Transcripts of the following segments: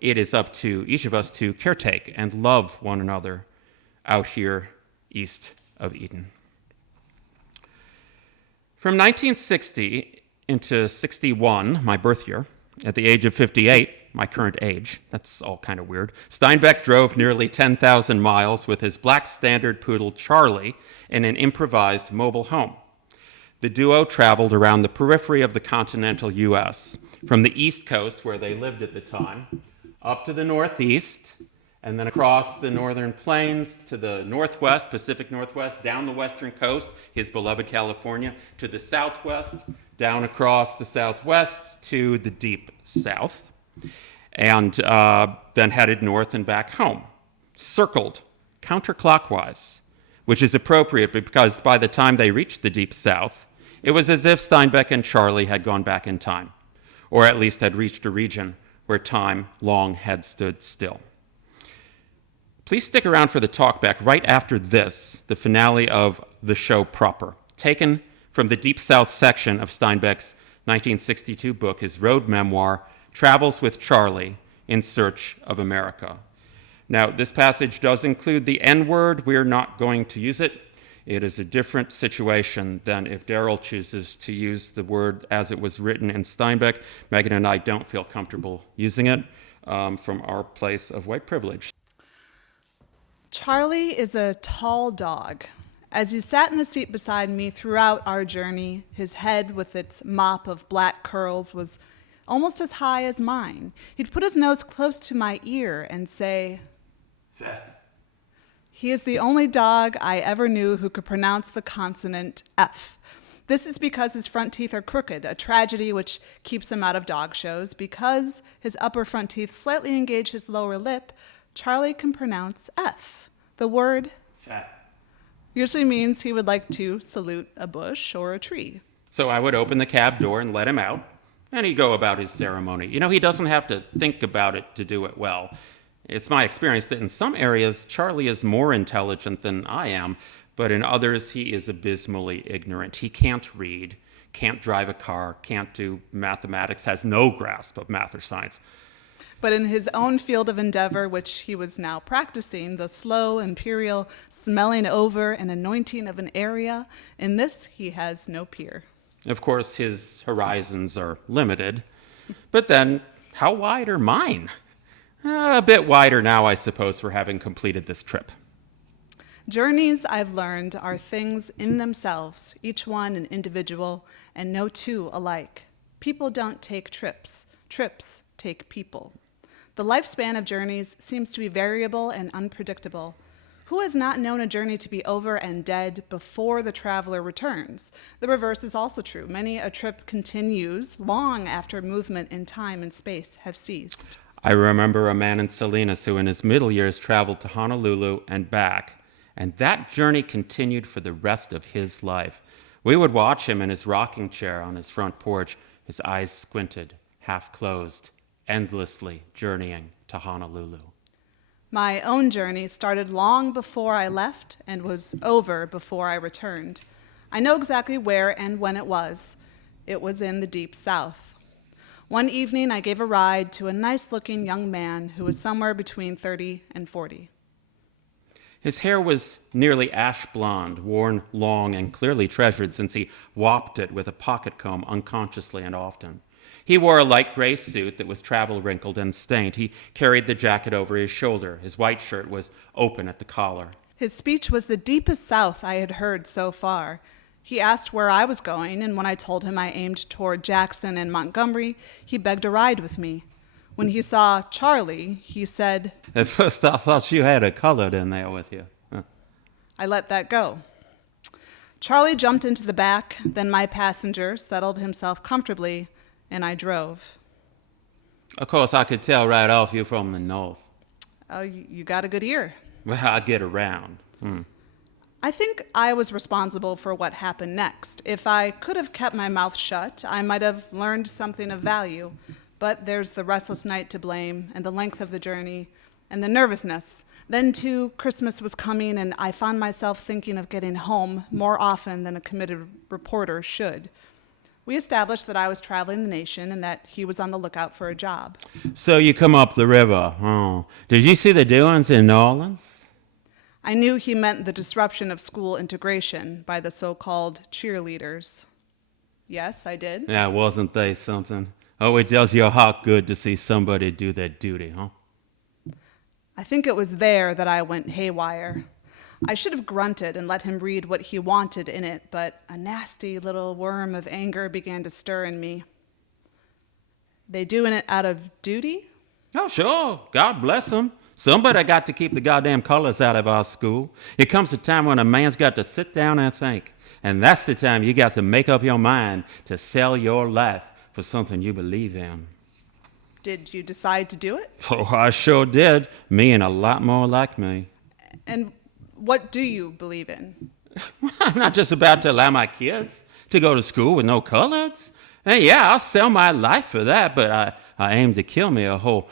it is up to each of us to caretake and love one another out here east of Eden. From 1960 into 61, my birth year, at the age of 58, my current age, that's all kind of weird, Steinbeck drove nearly 10,000 miles with his black standard poodle Charlie in an improvised mobile home. The duo traveled around the periphery of the continental U.S., from the East Coast, where they lived at the time, up to the Northeast, and then across the northern plains to the Northwest, Pacific Northwest, down the western coast, his beloved California, to the Southwest, down across the Southwest to the deep South, and then headed north and back home, circled counterclockwise, which is appropriate because by the time they reached the deep South, it was as if Steinbeck and Charlie had gone back in time, or at least had reached a region where time long had stood still. Please stick around for the talkback right after this, the finale of the show proper, taken from the Deep South section of Steinbeck's 1962 book, his road memoir, Travels with Charlie in Search of America. Now, this passage does include the N-word. We're not going to use it. It is a different situation than if Daryl chooses to use the word as it was written in Steinbeck. Megan and I don't feel comfortable using it from our place of white privilege. Charlie is a tall dog. As he sat in the seat beside me throughout our journey, his head with its mop of black curls was almost as high as mine. He'd put his nose close to my ear and say, "Fat." He is the only dog I ever knew who could pronounce the consonant F. This is because his front teeth are crooked, a tragedy which keeps him out of dog shows. Because his upper front teeth slightly engage his lower lip, Charlie can pronounce F. The word fat usually means he would like to salute a bush or a tree. So I would open the cab door and let him out, and he'd go about his ceremony. You know, he doesn't have to think about it to do it well. It's my experience that in some areas, Charlie is more intelligent than I am, but in others, he is abysmally ignorant. He can't read, can't drive a car, can't do mathematics, has no grasp of math or science. But in his own field of endeavor, which he was now practicing, the slow, imperial smelling over and anointing of an area, in this he has no peer. Of course, his horizons are limited, but then how wide are mine? A bit wider now, I suppose, for having completed this trip. Journeys, I've learned, are things in themselves, each one an individual, and no two alike. People don't take trips. Trips take people. The lifespan of journeys seems to be variable and unpredictable. Who has not known a journey to be over and dead before the traveler returns? The reverse is also true. Many a trip continues long after movement in time and space have ceased. I remember a man in Salinas who in his middle years traveled to Honolulu and back, and that journey continued for the rest of his life. We would watch him in his rocking chair on his front porch, his eyes squinted, half closed, endlessly journeying to Honolulu. My own journey started long before I left and was over before I returned. I know exactly where and when it was. It was in the Deep South. One evening, I gave a ride to a nice-looking young man who was somewhere between 30 and 40. His hair was nearly ash blonde, worn long and clearly treasured since he wopped it with a pocket comb unconsciously and often. He wore a light gray suit that was travel-wrinkled and stained. He carried the jacket over his shoulder. His white shirt was open at the collar. His speech was the deepest South I had heard so far. He asked where I was going, and when I told him I aimed toward Jackson and Montgomery, he begged a ride with me. When he saw Charlie, he said, "At first I thought you had a colored in there with you." Huh. I let that go. Charlie jumped into the back, then my passenger settled himself comfortably, and I drove. Of course, I could tell right off you're from the north. Oh, you got a good ear. Well, I get around. I think I was responsible for what happened next. If I could have kept my mouth shut, I might have learned something of value. But there's the restless night to blame, and the length of the journey, and the nervousness. Then, too, Christmas was coming, and I found myself thinking of getting home more often than a committed reporter should. We established that I was traveling the nation and that he was on the lookout for a job. So you come up the river. Oh. Did you see the doings in New Orleans? I knew he meant the disruption of school integration by the so-called cheerleaders. Yes, I did. Yeah, wasn't they something? Oh, it does your heart good to see somebody do their duty, huh? I think it was there that I went haywire. I should have grunted and let him read what he wanted in it, but a nasty little worm of anger began to stir in me. They doing it out of duty? Oh, sure. God bless them. Somebody got to keep the goddamn colors out of our school. It comes a time when a man's got to sit down and think. And that's the time you got to make up your mind to sell your life for something you believe in. Did you decide to do it? Oh, I sure did. Me and a lot more like me. And what do you believe in? I'm not just about to allow my kids to go to school with no colors. And yeah, I'll sell my life for that, but I aim to kill me a whole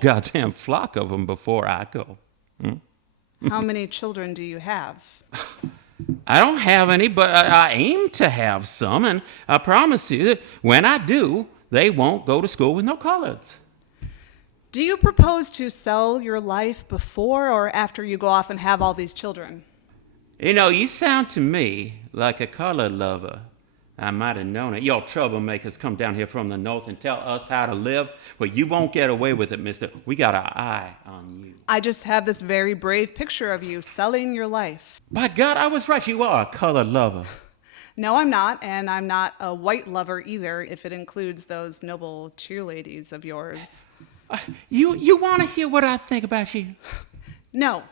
goddamn flock of them before I go. How many children do you have? I don't have any, but I aim to have some, and I promise you that when I do, they won't go to school with no colors. Do you propose to sell your life before or after you go off and have all these children? You know, you sound to me like a color lover. I might have known it. Y'all troublemakers come down here from the north and tell us how to live. Well, you won't get away with it, mister. We got our eye on you. I just have this very brave picture of you selling your life. By God, I was right. You are a color lover. No, I'm not, and I'm not a white lover either, if it includes those noble cheerladies of yours. You want to hear what I think about you? No.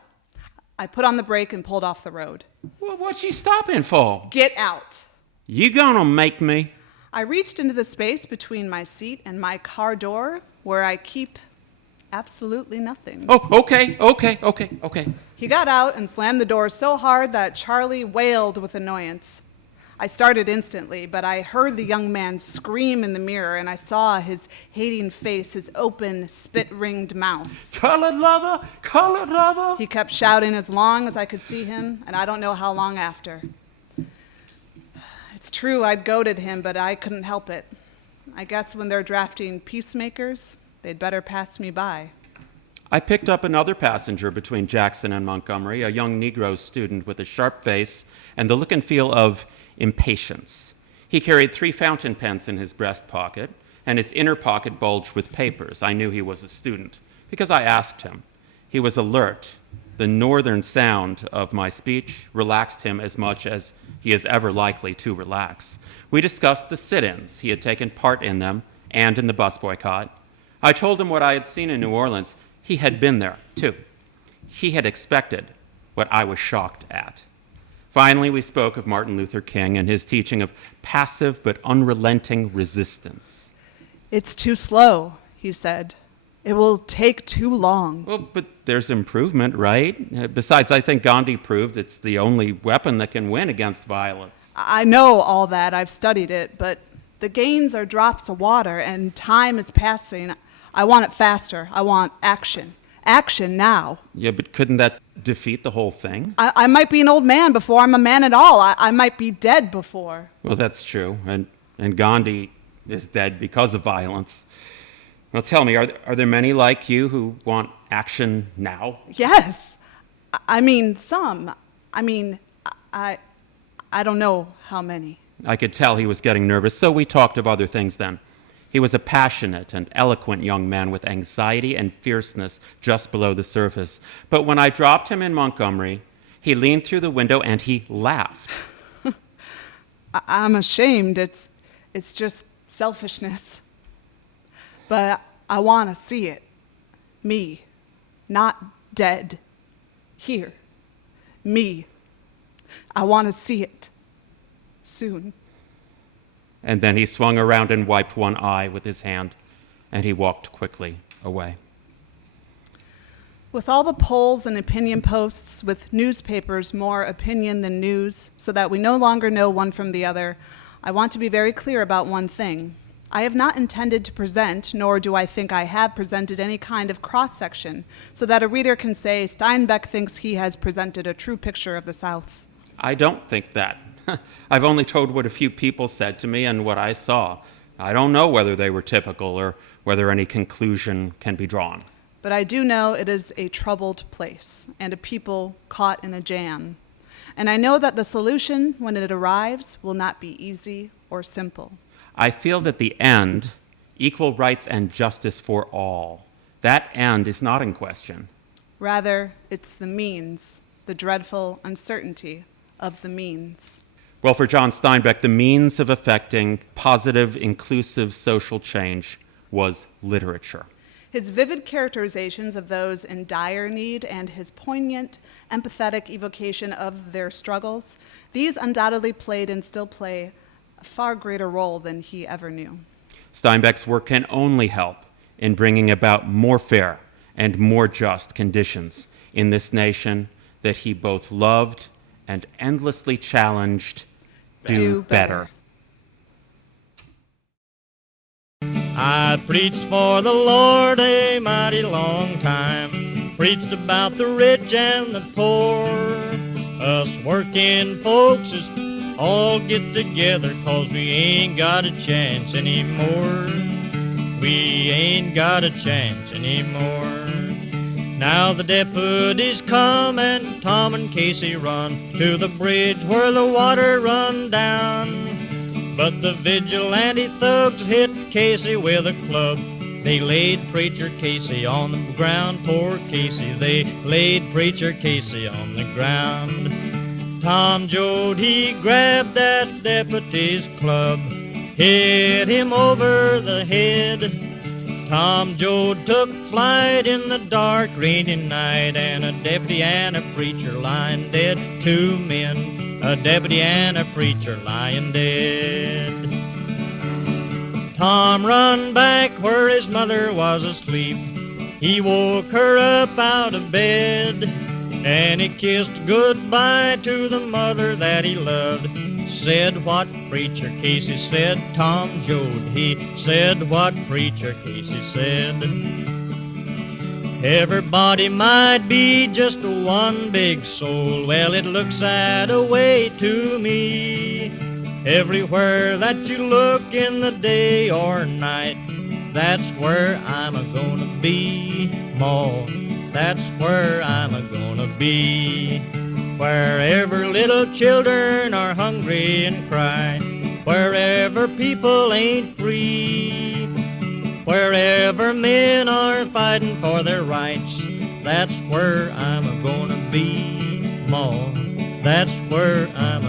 I put on the brake and pulled off the road. Well, what's you stopping for? Get out. You gonna make me? I reached into the space between my seat and my car door, where I keep absolutely nothing. Oh, okay. He got out and slammed the door so hard that Charlie wailed with annoyance. I started instantly, but I heard the young man scream in the mirror, and I saw his hating face, his open, spit-ringed mouth. Colored lover, colored lover. He kept shouting as long as I could see him, and I don't know how long after. It's true, I'd goaded him, but I couldn't help it. I guess when they're drafting peacemakers, they'd better pass me by. I picked up another passenger between Jackson and Montgomery, a young Negro student with a sharp face and the look and feel of impatience. He carried 3 fountain pens in his breast pocket, and his inner pocket bulged with papers. I knew he was a student because I asked him. He was alert. The northern sound of my speech relaxed him as much as he is ever likely to relax. We discussed the sit-ins. He had taken part in them and in the bus boycott. I told him what I had seen in New Orleans. He had been there, too. He had expected what I was shocked at. Finally, we spoke of Martin Luther King and his teaching of passive but unrelenting resistance. It's too slow, he said. It will take too long. Well, but there's improvement, right? Besides, I think Gandhi proved it's the only weapon that can win against violence. I know all that. I've studied it, but the gains are drops of water, and time is passing. I want it faster. I want action. Action now. Yeah, but couldn't that defeat the whole thing? I might be an old man before I'm a man at all. I might be dead before. Well, that's true. And Gandhi is dead because of violence. Well, tell me, are there many like you who want action now? Yes. I mean, some. I mean, I don't know how many. I could tell he was getting nervous, so we talked of other things then. He was a passionate and eloquent young man with anxiety and fierceness just below the surface. But when I dropped him in Montgomery, he leaned through the window and he laughed. I'm ashamed. It's just selfishness. But I want to see it. Me, not dead. Here. Me. I want to see it. Soon. And then he swung around and wiped one eye with his hand, and he walked quickly away. With all the polls and opinion posts, with newspapers more opinion than news, so that we no longer know one from the other, I want to be very clear about one thing. I have not intended to present, nor do I think I have presented any kind of cross-section, so that a reader can say, Steinbeck thinks he has presented a true picture of the South. I don't think that. I've only told what a few people said to me and what I saw. I don't know whether they were typical or whether any conclusion can be drawn. But I do know it is a troubled place and a people caught in a jam. And I know that the solution, when it arrives, will not be easy or simple. I feel that the end, equal rights and justice for all, that end is not in question. Rather, it's the means, the dreadful uncertainty of the means. Well, for John Steinbeck, the means of effecting positive, inclusive social change was literature. His vivid characterizations of those in dire need and his poignant, empathetic evocation of their struggles, these undoubtedly played and still play a far greater role than he ever knew. Steinbeck's work can only help in bringing about more fair and more just conditions in this nation that he both loved and endlessly challenged. Do better. I preached for the Lord a mighty long time, preached about the rich and the poor. Us working folks is all get together 'cause we ain't got a chance anymore. We ain't got a chance anymore. Now the deputies come and Tom and Casey run to the bridge where the water run down. But the vigilante thugs hit Casey with a club. They laid Preacher Casey on the ground, poor Casey. They laid Preacher Casey on the ground. Tom Joad, he grabbed that deputy's club, hit him over the head. Tom Joad took flight in the dark, rainy night, and a deputy and a preacher lying dead. Two men, a deputy and a preacher lying dead. Tom run back where his mother was asleep. He woke her up out of bed, and he kissed goodbye to the mother that he loved. Said what Preacher Casey said, Tom Joad, he said what Preacher Casey said. Everybody might be just one big soul, well it looks that way to me. Everywhere that you look in the day or night, that's where I'm a-gonna be, Ma, that's where I'm a-gonna be. Wherever little children are hungry and cry, wherever people ain't free, wherever men are fighting for their rights, that's where I'm a-gonna be, Ma, that's where I'm